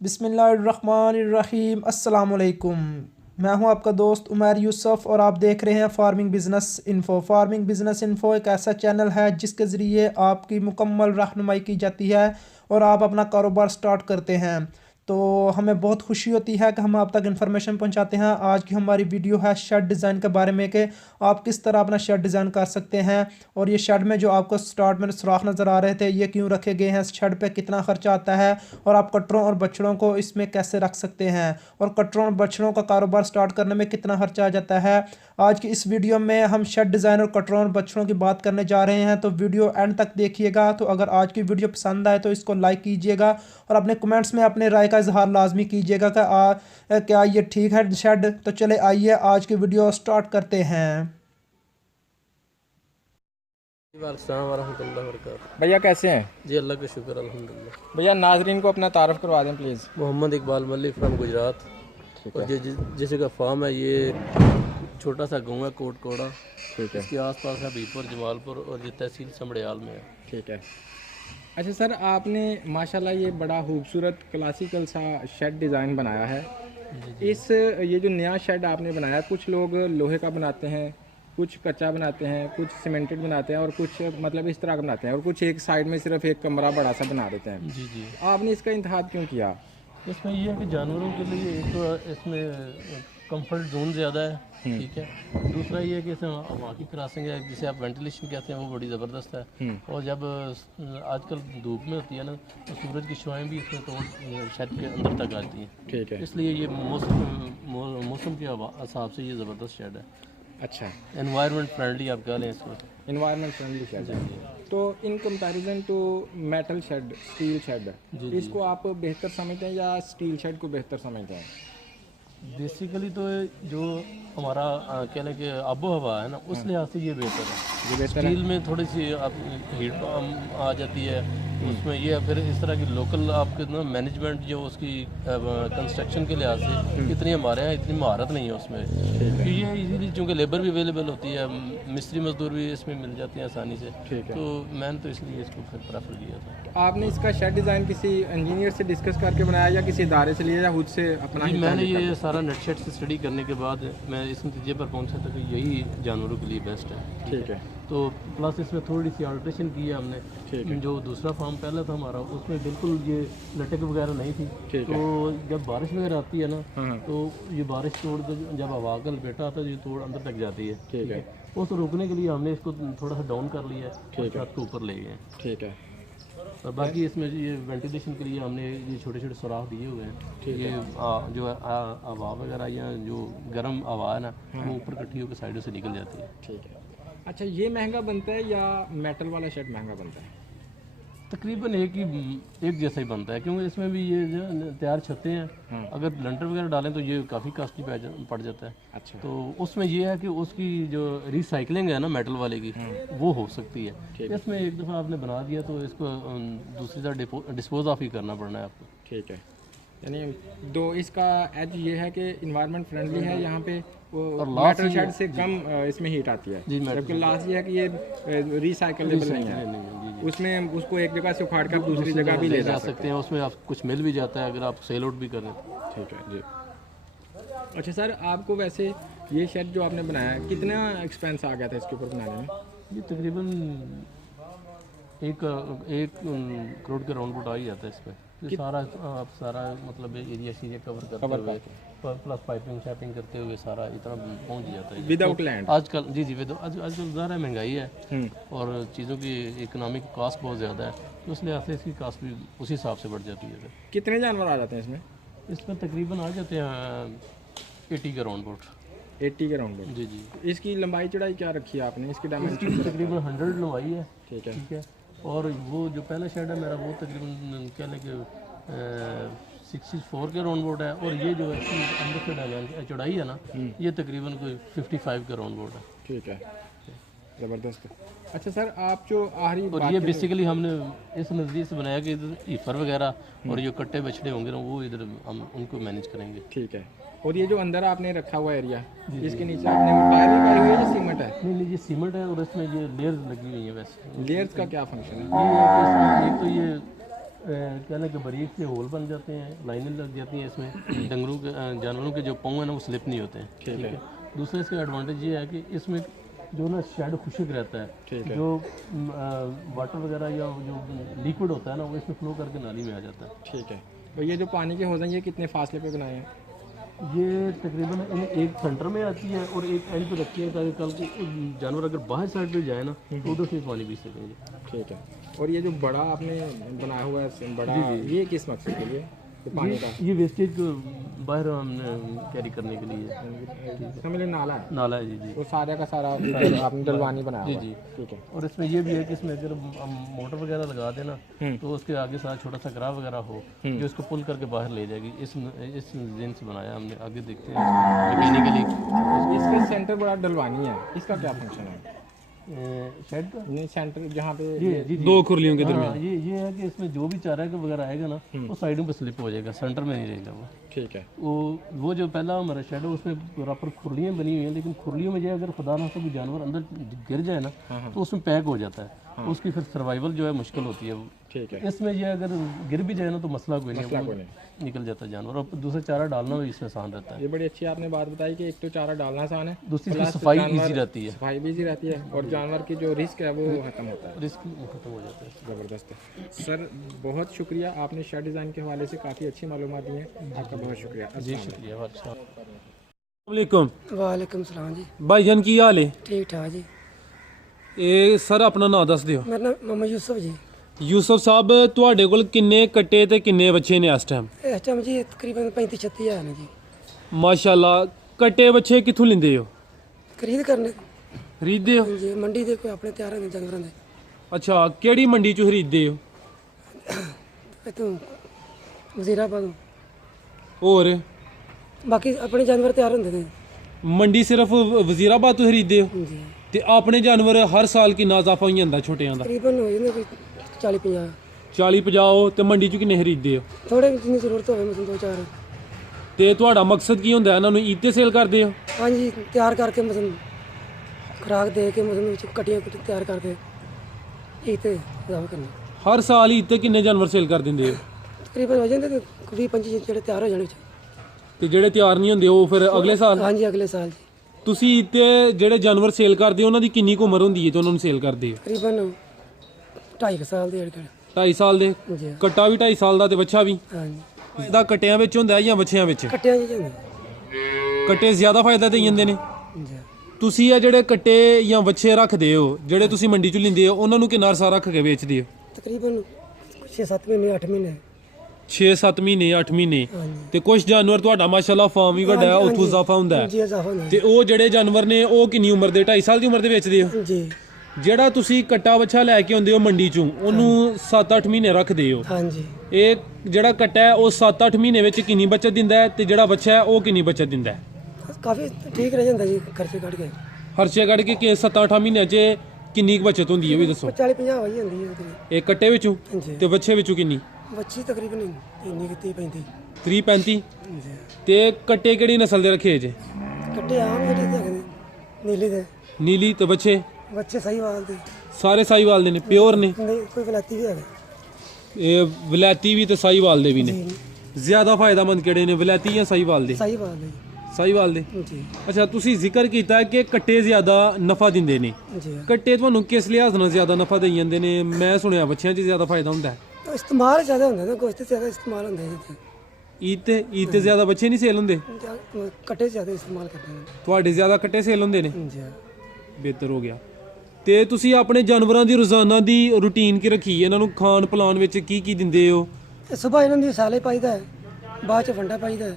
बिस्मिल्लाहिर्रहमानिर्रहीम अस्सलाम वालेकुम। मैं हूं आपका दोस्त उमर यूसुफ और आप देख रहे हैं farming business info. Farming business info एक ऐसा चैनल है जिसके ज़रिए आपकी मुकम्मल रहनुमाई की जाती है और आप अपना कारोबार स्टार्ट करते हैं। तो हमें बहुत खुशी होती है कि हम आप तक इन्फॉर्मेशन पहुंचाते हैं। आज की हमारी वीडियो है शेड डिज़ाइन के बारे में कि आप किस तरह अपना शेड डिज़ाइन कर सकते हैं। और ये शेड में जो आपको स्टार्ट में सुराख नज़र आ रहे थे ये क्यों रखे गए हैं, शेड पे कितना ख़र्चा आता है और आप कटरों और बछड़ों को इसमें कैसे रख सकते हैं और कटरों और बछड़ों का कारोबार स्टार्ट करने में कितना खर्चा आ जाता है। आज की इस वीडियो में हम शेड डिज़ाइन और कटरों और बछड़ों की बात करने जा रहे हैं, तो वीडियो एंड तक देखिएगा। तो अगर आज की वीडियो पसंद आए तो इसको लाइक कीजिएगा और अपने कमेंट्स में अपने राय का इजहार लाजमी कीजिएगा कि क्या ये ठीक है शेड। तो चले आइए आज की वीडियो स्टार्ट करते हैं। भैया कैसे हैं? जी अल्लाह का शुक्र अल्हम्दुलिल्लाह। भैया नाजरीन को अपना तारफ़ करवा दें प्लीज़। मोहम्मद इकबाल मलिक फ्रॉम गुजरात। और जैसे का फार्म है, ये छोटा सा गाँव है कोटकोड़ा। ठीक है, इसके आसपास है बीरपुर, जमालपुर और ये तहसील समड़ियाल में है। ठीक है। अच्छा सर, आपने माशाल्लाह ये बड़ा खूबसूरत क्लासिकल सा शेड डिज़ाइन बनाया है। ये जो नया शेड आपने बनाया, कुछ लोग लोहे का बनाते हैं, कुछ कच्चा बनाते हैं, कुछ सीमेंटेड बनाते हैं और कुछ मतलब इस तरह का बनाते हैं और कुछ एक साइड में सिर्फ एक कमरा बड़ा सा बना देते हैं। जी जी। आपने इसका इंतखाब क्यों किया? इसमें ये है कि जानवरों के लिए एक तो इसमें कंफर्ट जोन ज़्यादा है, ठीक है। दूसरा ये है कि इसमें हवा की क्रॉसिंग है, जिसे आप वेंटिलेशन कहते हैं, वो बड़ी ज़बरदस्त है। और जब आजकल धूप में होती है ना, तो सूरज की शुआएं भी इसमें तो शेड के अंदर तक आती हैं। ठीक है, इसलिए ये मौसम के हिसाब से ये ज़बरदस्त शेड है। अच्छा। एनवायरनमेंट फ्रेंडली आप कह लें इसको। इन्वायरमेंट फ्रेंडली शेड है। तो in comparison to metal shed, steel shed, इसको आप बेहतर समझते हैं या स्टील शेड को बेहतर समझते हैं? बेसिकली तो जो हमारा कह लें कि आबो हवा है ना, उस लिहाज से ये बेहतर है। ये बेहतर स्टील में थोड़ी सी आप हीट आ जाती है उसमें, ये फिर इस तरह की लोकल आपके ना मैनेजमेंट जो उसकी कंस्ट्रक्शन के लिहाज से इतनी हमारे यहाँ इतनी महारत नहीं है उसमें। क्योंकि ये इजीली चूँकि लेबर भी अवेलेबल होती है, मिस्त्री मजदूर भी इसमें मिल जाते हैं आसानी से। ठीक है। तो मैंने तो इसलिए इसको फिर प्रेफर किया था। तो आपने इसका शेड डिज़ाइन किसी इंजीनियर से डिस्कस करके बनाया या किसी इदारे से लिया या खुद से अपना जी, ही मैंने तहरीर ये सारा नेट शेड से स्टडी करने के बाद मैं इस नतीजे पर पहुंचा था कि यही जानवरों के लिए बेस्ट है। ठीक है, तो प्लस इसमें थोड़ी सी अल्ट्रेशन की है हमने। ठीक है। जो दूसरा फार्म पहला था हमारा, उसमें बिल्कुल ये लटक वगैरह नहीं थी। ठीक तो जब बारिश वगैरह आती है ना, हाँ, तो ये बारिश तोड़ जब हवा का लपेटा आता है, ये तोड़ अंदर तक जाती है। ठीक है, उस रोकने के लिए हमने इसको थोड़ा सा डाउन कर लिया है, ठीक है। छत के ऊपर ले गए हैं। ठीक है, और बाकी इसमें ये वेंटिलेशन के लिए हमने ये छोटे छोटे सुराख दिए हुए हैं। ये जो हवा वगैरह या जो गर्म हवा है ना, वो ऊपर इकट्ठी होकर साइडों से निकल जाती है। ठीक है। अच्छा, ये महंगा बनता है या मेटल वाला शेड महंगा बनता है? तकरीबन एक जैसा ही बनता है, क्योंकि इसमें भी ये जो तैयार छतें हैं, अगर लंटर वगैरह डालें तो ये काफ़ी कॉस्टली पड़ जाता है। अच्छा, तो उसमें ये है कि उसकी जो रिसाइकलिंग है ना मेटल वाले की, वो हो सकती है। इसमें एक दफ़ा आपने बना दिया तो इसको दूसरी तरह डिस्पोज ऑफ ही करना पड़ना है आपको। ठीक है। यानी दो इसका एज ये है कि इन्वायरमेंट फ्रेंडली है यहाँ पे, वो मेटल शेड से कम इसमें हीट आती है। जी, जबकि लास्ट ये है कि ये रिसाइकलेबल नहीं है। उसमें उसको एक जगह से उखाड़ कर दूसरी जगह भी ले जा सकते हैं। उसमें आप कुछ मिल भी जाता है अगर आप सेल आउट भी करें। ठीक है जी। अच्छा सर, आपको वैसे ये शेड जो आपने बनाया है, कितना एक्सपेंस आ गया था इसके ऊपर बनाने में? ये तकरीबन एक करोड़ के राउंड बुट आ ही जाता है इस पर। ये सारा मतलब एरिया कवर करते हुए प्लस पाइपिंग शैपिंग करते हुए सारा इतना पहुंच जाता है विदाउट लैंड आजकल। जी जी, आजकल ज़्यादा महंगाई है और चीज़ों की इकोनॉमिक कॉस्ट बहुत ज़्यादा है, तो इस लिहाज से इसकी कॉस्ट भी उसी हिसाब से बढ़ जाती है। कितने जानवर आ जाते हैं इसमें? इसमें तकरीबन आ जाते हैं 80 के राउंड बुट। 80 के राउंड? जी जी। इसकी लंबाई चौड़ाई क्या रखी है आपने? इसकी डायमेंशन? तकरीबन 100 लंबाई है। ठीक है, ठीक है। और वो जो पहला शेड है मेरा, वो तकरीबन कह लें कि 64 के राउंड बोर्ड है। और ये जो है अंदर से डायमेंशन चौड़ाई है ना, ये तकरीबन कोई 55 का राउंड बोर्ड है। ठीक है, ज़बरदस्त। अच्छा सर, आप जो आखिरी और ये बेसिकली हमने इस नज़रिए से बनाया कि इधर ईफर वगैरह और ये कट्टे बछड़े होंगे ना, वो इधर हम उनको मैनेज करेंगे। ठीक है। और ये जो अंदर आपने रखा हुआ एरिया, इसके नीचे आपने वो टायर लगाई हुई है या सीमेंट है? नहीं, ये सीमेंट है और इसमें ये लेयर्स लगी हुई हैं। वैसे लेयर्स का क्या फंक्शन है? ये है कि एक तो ये कहने के बारीक से होल बन जाते हैं, लाइनें लग जाती हैं इसमें, डंगरों के जानवरों के जो पाँव हैं ना वो स्लिप नहीं होते हैं। ठीक है। दूसरा इसका एडवांटेज ये है कि इसमें जो ना शेड खुश्क रहता है, जो वाटर वगैरह या जो लिक्विड होता है ना वो इसमें फ्लो करके नाली में आ जाता है। ठीक है। तो ये जो पानी के हौज़ हैं ये कितने फासले पे बनाए हैं? ये तकरीबन एक सेंटर में आती है और एक एंड पे रखी है ताकि कल को जानवर अगर बाहर साइड पे जाए ना तो उधर से पानी पी सकेंगे। ठीक है। और ये जो बड़ा आपने बनाया हुआ है बड़ा, ये किस मकसद के लिए? ये पानी का ये वेस्टेज को बाहर हमने कैरी करने के लिए समझ लीजिए नाला है। नाला है। जी जी। वो सारा का सारा आपने डलवानी बनाया हुआ है। जी। ठीक है। और इसमें ये भी है कि इसमें अगर हम मोटर वगैरह लगा देना तो उसके आगे साथ छोटा सा ग्राफ वगैरह हो जो इसको पुल करके बाहर ले जाएगी। इस इंजन से बनाया हमने, आगे देखते हैं मैकेनिकली। इसके सेंटर बड़ा डलवानी है, इसका क्या फंक्शन है? शेड का नहीं, सेंटर जहाँ पे जी दो खुरलियों के दरमियान। ये है कि इसमें जो भी चारा का वगैरह आएगा ना वो साइडों पे स्लिप हो जाएगा, सेंटर में नहीं रहेगा वो। ठीक है। वो जो पहला हमारा शेड है उसमें प्रॉपर खुरलियाँ बनी हुई हैं, लेकिन खुरलियों में जो अगर खुदा ना कोई जानवर अंदर गिर जाए ना तो उसमें पैक हो जाता है, उसकी फिर सर्वाइवल जो है मुश्किल होती है। ठीक है। इसमें ये अगर गिर भी जाए ना तो मसला कोई नहीं, वो निकल जाता है जानवर। और दूसरा चारा डालना भी इसमें आसान रहता है। ये बड़ी अच्छी आपने बात बताई कि एक तो चारा डालना आसान है, दूसरी इसकी सफाई ईजी रहती है, सफाई भी ईजी रहती है और जानवर की जो रिस्क है वो खत्म होता है, रिस्क खत्म हो जाता है। ज़बरदस्त है। सर बहुत शुक्रिया, आपने शेड डिज़ाइन के हवाले से काफ़ी अच्छी मालूमात दी हैं, आपका बहुत शुक्रिया। जी शुक्रिया। वालेकुम वालेकुम सलाम जी। भाईजान की हाल है? ठीक ठाक जी। ਇਹ ਸਰ ਆਪਣਾ ਨਾਮ ਦੱਸ ਦਿਓ। मेरा नाम मोहम्मद यूसुफ जी। ਯੂਸਫ ਸਾਹਿਬ ਤੁਹਾਡੇ ਕੋਲ ਕਿੰਨੇ ਕੱਟੇ ਤੇ ਕਿੰਨੇ ਬੱਚੇ ਨੇ ਇਸ ਟਾਈਮ? इस टाइम जी तकरीबन 35-36 हज़ार ने जी। ਮਾਸ਼ਾਅੱਲਾ। ਕੱਟੇ ਬੱਚੇ ਕਿੱਥੋਂ ਲੈਂਦੇ ਹੋ? खरीद करने ਖਰੀਦਦੇ ਹੋ? जी मंडी दे कोई अपने तैयार होंगे जानवरों दे। ਅੱਛਾ, ਕਿਹੜੀ ਮੰਡੀ ਚੋਂ ਖਰੀਦਦੇ ਹੋ? इतों वजीराबाद ਹੋਰ बाकी अपने जानवर तैयार होंगे थे ਮੰਡੀ ਸਿਰਫ ਵਜ਼ੀਰਾਬਾਦ ਤੋਂ ਖਰੀਦਦੇ ਹੋ? जी। ਤੇ ਆਪਣੇ ਜਾਨਵਰ ਹਰ ਸਾਲ ਕਿੰਨਾ ਇਜ਼ਾਫਾ ਹੋ ਜਾਂਦਾ ਛੋਟਿਆਂ ਦਾ? तकरीबन हो जाते कोई 40-50 40-50। ਤੇ ਮੰਡੀ ਚੋਂ ਕਿੰਨੇ ਖਰੀਦਦੇ ਹੋ? थोड़े जितनी जरूरत हो मतलब 2-4। ਤੇ ਤੁਹਾਡਾ ਮਕਸਦ ਕੀ ਹੁੰਦਾ? ਇਹਨਾਂ ਨੂੰ ਈਦ ਤੇ ਸੇਲ ਕਰਦੇ ਹੋ? हाँ जी तैयार करके मतलब खुराक दे के मतलब कटियाँ तैयार करके इतने दावा करना। ਹਰ ਸਾਲ ਈਦ ਤੇ ਕਿੰਨੇ ਜਾਨਵਰ ਸੇਲ ਕਰ ਦਿੰਦੇ ਹੋ? तकरीबन हो जाते 20-25 ਜਿਹੜੇ ਤैयार हो जाने। ਤੇ ਜਿਹੜੇ ਤਿਆਰ ਨਹੀਂ ਹੁੰਦੇ ਉਹ ਫਿਰ ਅਗਲੇ ਸਾਲ? हाँ जी अगले साल जी। ਤੁਸੀਂ ਤੇ ਜਿਹੜੇ ਜਾਨਵਰ ਸੇਲ ਕਰਦੇ ਹੋ ਉਹਨਾਂ ਦੀ ਕਿੰਨੀ ਕੁ ਉਮਰ ਹੁੰਦੀ ਹੈ ਤੇ ਉਹਨਾਂ ਨੂੰ ਸੇਲ ਕਰਦੇ ਹੋ? तकरीबन 2.5 साल ਦੇ ਜਿਹੜੇ 2.5 ਸਾਲ ਦੇ। ਜੀ। ਕੱਟਾ ਵੀ 2.5 ਸਾਲ ਦਾ ਤੇ ਬੱਚਾ ਵੀ? हाँ जी। ਇਹਦਾ ਕੱਟਿਆਂ ਵਿੱਚ ਹੁੰਦਾ ਜਾਂ ਬੱਚਿਆਂ ਵਿੱਚ? ਕੱਟਿਆਂ ਜੀ ਜਾਂਦੇ ਕੱਟੇ ਜ਼ਿਆਦਾ ਫਾਇਦਾ ਦੇ ਜਾਂਦੇ ਨੇ। ਜੀ। ਤੁਸੀਂ ਇਹ ਜਿਹੜੇ ਕੱਟੇ ਜਾਂ ਬੱਚੇ ਰੱਖਦੇ ਹੋ ਜਿਹੜੇ ਤੁਸੀਂ ਮੰਡੀ ਚੋਂ ਲੈਂਦੇ ਹੋ ਉਹਨਾਂ ਨੂੰ ਕਿੰਨਾ ਅਰਸਾ ਰੱਖ ਕੇ ਵੇਚਦੇ ਹੋ? ਤਕਰੀਬਨ 6-7 ਮਹੀਨੇ 8 ਮਹੀਨੇ 6-7 ਮਹੀਨੇ 8 ਮਹੀਨੇ। ਹਾਂਜੀ। ਤੇ ਕੁਝ ਜਾਨਵਰ ਤੁਹਾਡਾ ਮਾਸ਼ਾਅੱਲਾ ਫਾਰਮ ਵੀ ਵੱਡਾ ਹੈ, ਉੱਥੋਂ ਇਜ਼ਾਫਾ ਹੁੰਦਾ ਹੈ। ਜੀ ਇਜ਼ਾਫਾ ਹੁੰਦਾ ਤੇ ਉਹ ਜਿਹੜੇ ਜਾਨਵਰ ਨੇ ਉਹ ਕਿੰਨੀ ਉਮਰ ਦੇ? 2.5 ਸਾਲ ਦੀ ਉਮਰ ਦੇ ਵੇਚਦੇ ਹੋ? ਜੀ। ਜਿਹੜਾ ਤੁਸੀਂ ਕੱਟਾ ਬੱਚਾ ਲੈ ਕੇ ਆਉਂਦੇ ਹੋ ਮੰਡੀ ਚੋਂ ਉਹਨੂੰ 7-8 ਮਹੀਨੇ ਰੱਖਦੇ ਹੋ। ਹਾਂਜੀ। ਇਹ ਜਿਹੜਾ ਕੱਟਾ ਹੈ ਉਹ 7-8 ਮਹੀਨੇ ਵਿੱਚ ਕਿੰਨੀ ਬੱਚਤ ਦਿੰਦਾ ਹੈ ਤੇ ਜਿਹੜਾ ਬੱਚਾ ਹੈ ਉਹ ਕਿੰਨੀ ਬੱਚਤ ਦਿੰਦਾ ਹੈ? ਕਾਫੀ ਠੀਕ ਰਹਿ ਜਾਂਦਾ ਜੀ ਖਰਚੇ ਕੱਢ ਕੇ। ਖਰਚੇ ਕੱਢ ਕੇ 7-8 ਮਹੀਨਿਆਂ 'ਚ ਕਿੰਨੀ ਕੁ ਬੱਚਤ ਹੁੰਦੀ ਹੈ ਵੀ ਦੱਸੋ? 40-50 ਹੋਈ ਜਾਂਦੀ ਹੈ ਤਕਰੀਬਨ। ਇਹ ਕੱਟੇ ਵਿੱਚੋਂ ਹਾਂਜੀ। ਤੇ ਬੱਚੇ ਵਿੱਚੋਂ ਕਿੰਨੀ? ਬੱਚੀ ਤਕਰੀਬਨ ਇੰਨੀ ਕਿਤੇ 35 30-35। ਜੀ। ਤੇ ਕੱਟੇ ਕਿਹੜੀ ਨਸਲ ਦੇ ਰੱਖੇ ਜੇ? ਕੱਟੇ ਆਮ ਜਿਹੜੇ ਹੈਗੇ ਨੇ ਨੀਲੀ ਦੇ ਨੀਲੀ। ਤੇ ਬੱਚੇ? ਬੱਚੇ ਸਹੀ ਵਾਲ ਦੇ ਸਾਰੇ ਸਾਈਵਾਲ ਦੇ ਨੇ, ਪਿਓਰ ਨੇ? ਨਹੀਂ ਕੋਈ ਵਲਾਤੀ ਵੀ ਹੈਗਾ। ਇਹ ਵਲੈਤੀ ਵੀ ਤੇ ਸਾਈਵਾਲ ਦੇ ਵੀ ਨੇ। ਜ਼ਿਆਦਾ ਫਾਇਦਾਮੰਦ ਕਿਹੜੇ ਨੇ, ਵਲੈਤੀ ਜਾਂ ਸਾਈਵਾਲ ਦੇ? ਸਹੀ ਵਾਲ ਦੇ ਸਾਈਵਾਲ ਦੇ। ਜੀ। ਅੱਛਾ, ਤੁਸੀਂ ਜ਼ਿਕਰ ਕੀਤਾ ਕਿ ਕੱਟੇ ਜ਼ਿਆਦਾ ਨਫਾ ਦਿੰਦੇ ਨੇ। ਜੀ। ਕੱਟੇ ਤੁਹਾਨੂੰ ਕਿਸ ਲਿਹਾਜ਼ ਨਾਲ ਜ਼ਿਆਦਾ ਨਫਾ ਦੇਈ ਜਾਂਦੇ ਨੇ? ਮੈਂ ਸੁਣਿਆ ਬੱਚਿਆਂ 'ਚ ਜ਼ਿਆਦਾ ਫਾਇਦਾ ਹੁੰਦਾ ਹੈ। ਇਸਤੇਮਾਲ ਜ਼ਿਆਦਾ ਹੁੰਦਾ ਨਾ, ਗੋਸ਼ਤ ਜ਼ਿਆਦਾ ਇਸਤੇਮਾਲ ਹੁੰਦਾ ਹੈ ਈਦ ਤੇ ਜ਼ਿਆਦਾ ਬੱਚੇ ਨਹੀਂ ਸੇਲ ਹੁੰਦੇ? ਜੀ। ਕੱਟੇ ਜ਼ਿਆਦਾ ਇਸਤੇਮਾਲ ਕਰਦੇ ਨੇ। ਤੁਹਾਡੇ ਜ਼ਿਆਦਾ ਕੱਟੇ ਸੇਲ ਹੁੰਦੇ ਨੇ? ਜੀ। ਬਿਹਤਰ ਹੋ ਗਿਆ। ਤੇ ਤੁਸੀਂ ਆਪਣੇ ਜਾਨਵਰਾਂ ਦੀ ਰੋਜ਼ਾਨਾ ਦੀ ਰੂਟੀਨ ਕੀ ਰੱਖੀ? ਇਹਨਾਂ ਨੂੰ ਖਾਣ ਪਲਾਨ ਵਿੱਚ ਕੀ ਕੀ ਦਿੰਦੇ ਹੋ? ਸੁਬਾਹ ਇਹਨਾਂ ਦੀ ਸਾਲੇ ਪਾਈਦਾ ਹੈ, ਬਾਅਦ ਚ ਫੰਡਾ ਪਾਈਦਾ ਹੈ,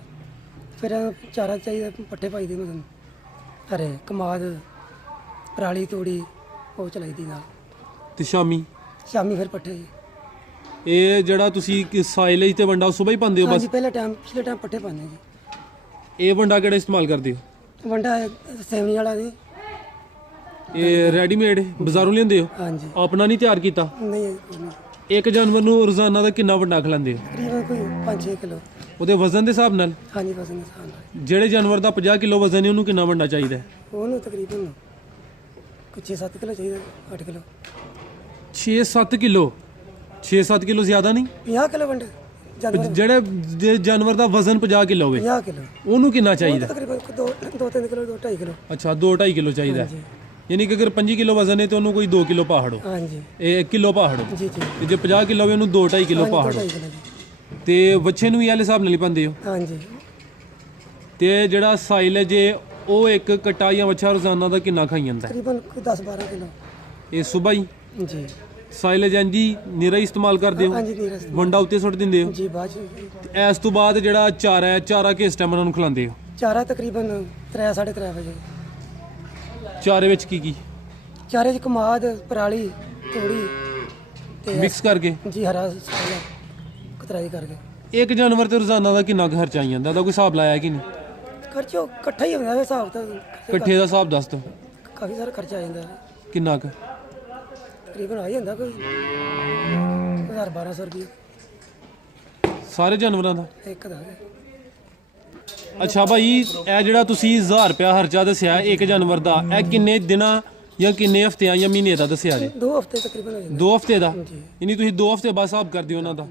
ਫਿਰ ਚਾਰਾ ਚਾਹੀਦਾ, ਪੱਠੇ ਪਾਈਦੇ ਮਤਲਬ ਹਰੇ ਕਮਾਦ ਪਰਾਲੀ ਤੋੜੀ ਉਹ ਚਲਾਈਦੀ ਨਾਲ। ਤੇ ਸ਼ਾਮੀ? ਸ਼ਾਮੀ ਫਿਰ ਪੱਠੇ ਜੀ। ਇਹ ਜਿਹੜਾ ਤੁਸੀਂ ਸਾਈਲੇਜ ਤੇ ਵੰਡਾ ਸੁਬਾਹ ਹੀ ਪਾਉਂਦੇ ਹੋ ਬਸ? ਹਾਂਜੀ ਪਿਛਲੇ ਟਾਈਮ ਪੱਠੇ ਪਾਉਂਦੇ ਜੀ। ਇਹ ਵੰਡਾ ਕਿਹੜਾ ਇਸਤੇਮਾਲ ਕਰਦੇ ਹੋ? ਵੰਡਾ ਸੇਵਨੀ ਵਾਲਾ ਜੀ। ਇਹ ਰੈਡੀਮੇਡ ਬਾਜ਼ਾਰੋਂ ਲਿਆਉਂਦੇ ਹੋ? ਹਾਂਜੀ। ਆਪਣਾ ਨਹੀਂ ਤਿਆਰ ਕੀਤਾ? ਨਹੀਂ ਕੋਈ ਨਹੀਂ। ਇੱਕ ਜਾਨਵਰ ਨੂੰ ਰੋਜ਼ਾਨਾ ਦਾ ਕਿੰਨਾ ਵੰਡਾ ਖਿਲਾਉਂਦੇ ਹੋ? ਤਕਰੀਬਨ ਕੋਈ 5-6 ਕਿਲੋ। ਉਹਦੇ ਵਜ਼ਨ ਦੇ ਹਿਸਾਬ ਨਾਲ? ਹਾਂਜੀ ਵਜ਼ਨ ਦੇ ਹਿਸਾਬ ਨਾਲ। ਜਿਹੜੇ ਜਾਨਵਰ ਦਾ 50 ਕਿਲੋ ਵਜ਼ਨ ਹੈ ਉਹਨੂੰ ਕਿੰਨਾ ਵੰਡਾ ਚਾਹੀਦਾ ਹੈ? ਉਹਨੂੰ ਤਕਰੀਬਨ ਕੋਈ 6-7 ਕਿਲੋ ਚਾਹੀਦਾ, 8 ਕਿਲੋ। 6-7 ਕਿਲੋ? 6-7 ਕਿਲੋ ਜ਼ਿਆਦਾ ਨਹੀਂ? 50 ਕਿਲੋ ਵੰਡੇ ਜਾਨਵਰ ਜਿਹੜੇ ਜਾਨਵਰ ਦਾ ਵਜ਼ਨ 50 ਕਿਲੋ ਹੋਵੇ 50 ਕਿਲੋ ਉਹਨੂੰ ਕਿੰਨਾ ਚਾਹੀਦਾ? ਤਕਰੀਬਨ 2-3 ਕਿਲੋ 2-2.5 ਕਿਲੋ। ਅੱਛਾ 2-2.5 ਕਿਲੋ ਚਾਹੀਦਾ, ਯਾਨੀ ਕਿ ਅਗਰ 25 ਕਿਲੋ ਵਜ਼ਨ ਹੈ ਤੇ ਉਹਨੂੰ ਕੋਈ 2 ਕਿਲੋ ਪਹਾੜੋ, ਹਾਂਜੀ ਇਹ ਕਿਲੋ ਪਹਾੜੋ, ਜੀ ਜੀ ਤੇ ਜੇ 50 ਕਿਲੋ ਹੋਵੇ ਉਹਨੂੰ 2-2.5 ਕਿਲੋ ਪਹਾੜੋ। 2.5 ਕਿਲੋ ਜੀ। ਤੇ ਵੱਛੇ ਨੂੰ ਵੀ ਇਹਦੇ ਹਿਸਾਬ ਨਾਲ ਹੀ ਪਾਉਂਦੇ ਹੋ? ਹਾਂਜੀ ਤੇ ਜਿਹੜਾ ਸਾਈਲੇਜ ਹੈ ਉਹ ਇੱਕ ਕਟਾ ਜਾਂ ਵੱਛਾ ਰੋਜ਼ਾਨਾ ਦਾ ਕਿੰਨਾ ਖਾਈ ਜਾਂਦਾ ਹੈ? ਤਕਰੀਬਨ 10-12 ਕਿਲੋ ਇਹ ਸੁਬਾਹ ਹੀ ਜੀ। ਸਾਈਲੇਜ ਇੰਜੀ ਨਿਰਾ ਹੀ ਇਸਤੇਮਾਲ ਕਰਦੇ ਹੋ? ਹਾਂਜੀ ਨੀਰਸ ਵੰਡਾ ਉੱਤੇ ਸੁੱਟ ਦਿੰਦੇ ਹੋ? ਜੀ ਬਾਅਦ ਚ ਤੇ ਇਸ ਤੋਂ ਬਾਅਦ ਜਿਹੜਾ ਚਾਰਾ ਹੈ, ਚਾਰਾ ਕਿਸ ਟਾਈਮ ਉਹਨਾਂ ਨੂੰ ਖਿਲਾਉਂਦੇ ਹੋ? ਚਾਰਾ ਤਕਰੀਬਨ 3-3:30 ਵਜੇ। ਚਾਰੇ ਵਿੱਚ ਕੀ ਕੀ ਚਾਰੇ ਚ ਕਮਾਦ, ਪਰਾਲੀ, ਤੂੜੀ ਤੇ ਮਿਕਸ ਕਰਕੇ? ਜੀ ਹਰਾ ਸਾਲਾ ਕਤਰਾਈ ਕਰਕੇ। ਇੱਕ ਜਾਨਵਰ ਤੇ ਰੋਜ਼ਾਨਾ ਦਾ ਕਿੰਨਾ ਕੁ ਖਰਚਾ ਆਈ ਜਾਂਦਾ? ਉਹਦਾ ਕੋਈ ਹਿਸਾਬ ਲਾਇਆ ਕਿ ਨਹੀਂ? ਖਰਚੋ ਇਕੱਠਾ ਹੀ ਹੁੰਦਾ ਹੈ ਹਿਸਾਬ ਤਾਂ। ਇਕੱਠੇ ਦਾ ਹਿਸਾਬ ਦੱਸ ਦਿਓ ਕਾਫੀ ਸਾਰਾ ਖਰਚਾ ਆ ਜਾਂਦਾ ਹੈ। ਕਿੰਨਾ ਕੁ? ਤਕਰੀਬਨ ਆ ਹੀ ਜਾਂਦਾ ਕੋਈ 1000-1200 ਰੁਪਏ ਸਾਰੇ ਜਾਨਵਰਾਂ ਦਾ? ਇੱਕ ਦਾ। ਅੱਛਾ ਭਾਈ, ਇਹ ਜਿਹੜਾ ਤੁਸੀਂ 1000 ਰੁਪਇਆ ਖਰਚਾ ਦੱਸਿਆ ਇੱਕ ਜਾਨਵਰ ਦਾ, ਇਹ ਕਿੰਨੇ ਦਿਨਾਂ ਜਾਂ ਕਿੰਨੇ ਹਫ਼ਤਿਆਂ ਜਾਂ ਮਹੀਨੇ ਦਾ ਦੱਸਿਆ ਜੀ? 2 ਹਫ਼ਤੇ ਤਕਰੀਬਨ ਹੋ ਜਾਂਦੇ। 2 ਹਫ਼ਤੇ ਦਾ? ਜੀ। ਯਾਨੀ ਤੁਸੀਂ 2 ਹਫ਼ਤੇ ਬਾਅਦ ਹਿਸਾਬ ਕਰਦੇ ਹੋ ਉਹਨਾਂ ਦਾ?